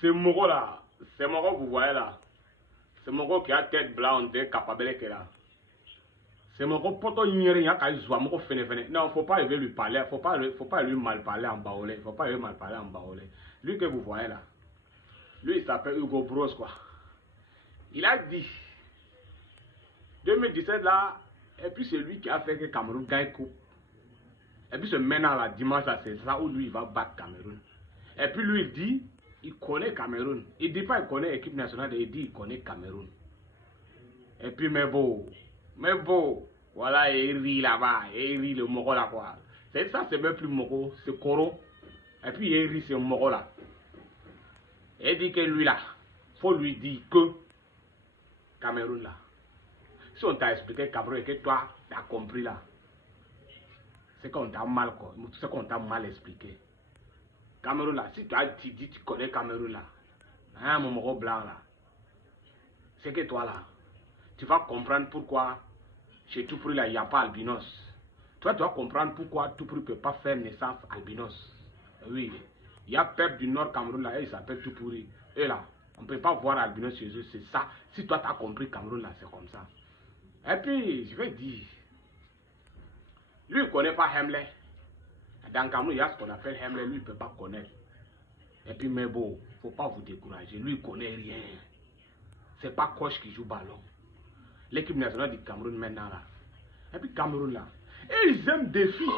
Ce Moro là, c'est Moro vous voyez là. C'est Moro qui a tête blanche, capable que là. C'est Moro poto ignoré, il y a qu'à jouer, Moro fene. Non, faut pas lui parler, faut pas lui mal parler en baolé, faut pas lui mal parler en baolé. Lui que vous voyez là, lui il s'appelle Hugo Bros quoi. Il a dit 2017 là, et puis c'est lui qui a fait que Cameroun gagne coupe. Et puis ce maintenant là, dimanche là, c'est ça où lui il va battre Cameroun. Et puis lui il dit, il connaît Cameroun. Il dit pas il connaît l'équipe nationale, il dit il connaît Cameroun. Et puis mais bon, voilà, il rit là-bas, il rit le Moro là quoi. C'est ça, c'est même plus Moro, c'est Koro. Et puis il rit ce Moro là. Et il dit que lui là, faut lui dire que Cameroun là. Si on t'a expliqué Cameroun et que toi, tu as compris là, c'est qu'on t'a mal, quoi. C'est qu'on t'a mal expliqué. Cameroun là, si tu dis tu connais Cameroun là, hein, mon Moro blanc là, c'est que toi là, tu vas comprendre pourquoi chez Toupri là, il n'y a pas albinos. Toi, tu vas comprendre pourquoi Toupri ne peut pas faire naissance albinos. Oui, il y a peuple du Nord Cameroun là, et il s'appelle Toupri. Et là, on ne peut pas voir albinos chez eux, c'est ça. Si toi, tu as compris Cameroun là, c'est comme ça. Et puis, je vais dire, lui, il ne connaît pas Hemley. Dans Cameroun, il y a ce qu'on appelle Hemley, lui, il ne peut pas connaître. Et puis, mais bon, il ne faut pas vous décourager. Lui, il ne connaît rien. C'est pas Koch qui joue ballon. L'équipe nationale du Cameroun maintenant là. Et puis, Cameroun là. Et ils aiment des filles.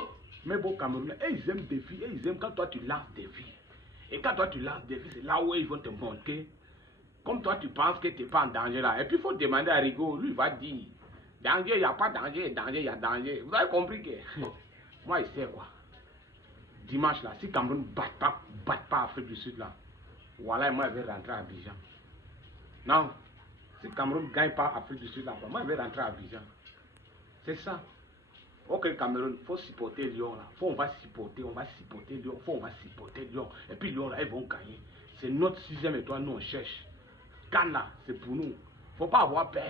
Mais bon, Cameroun là. Et ils aiment des filles. Et ils aiment quand toi, tu lances des filles. Et quand toi, tu lances des filles, c'est là où ils vont te montrer. Comme toi, tu penses que tu n'es pas en danger là. Et puis, il faut demander à Rigo. Lui, il va dire. Danger, il n'y a pas danger, il y a danger. Vous avez compris que moi, il sait quoi. Dimanche là, si Cameroun ne bat pas Afrique du Sud là, voilà, moi, je vais rentrer à Abidjan. Non, si Cameroun ne gagne pas Afrique du Sud là, moi, je vais rentrer à Abidjan. C'est ça. Ok, Cameroun, il faut supporter Lyon là. On va supporter Lyon. On va supporter Lyon. Et puis Lyon là, ils vont gagner. C'est notre 6e étoile, nous on cherche. Cannes là, c'est pour nous. Il ne faut pas avoir peur.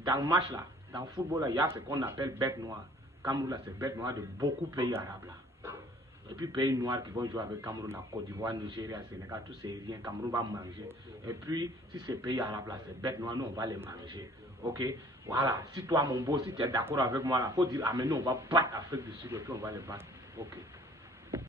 Dans le match là, dans le football là, il y a ce qu'on appelle bête noire. Cameroun là, c'est bête noire de beaucoup de pays arabes là. Et puis pays noirs qui vont jouer avec Cameroun, la Côte d'Ivoire, Nigeria, Sénégal, tous ces riens, Cameroun va manger. Et puis, si ces pays arabes là, c'est bête noire, nous on va les manger. Ok? Voilà. Si toi mon beau, si tu es d'accord avec moi là, faut dire, ah mais nous on va battre l'Afrique du Sud et puis on va les battre. Ok.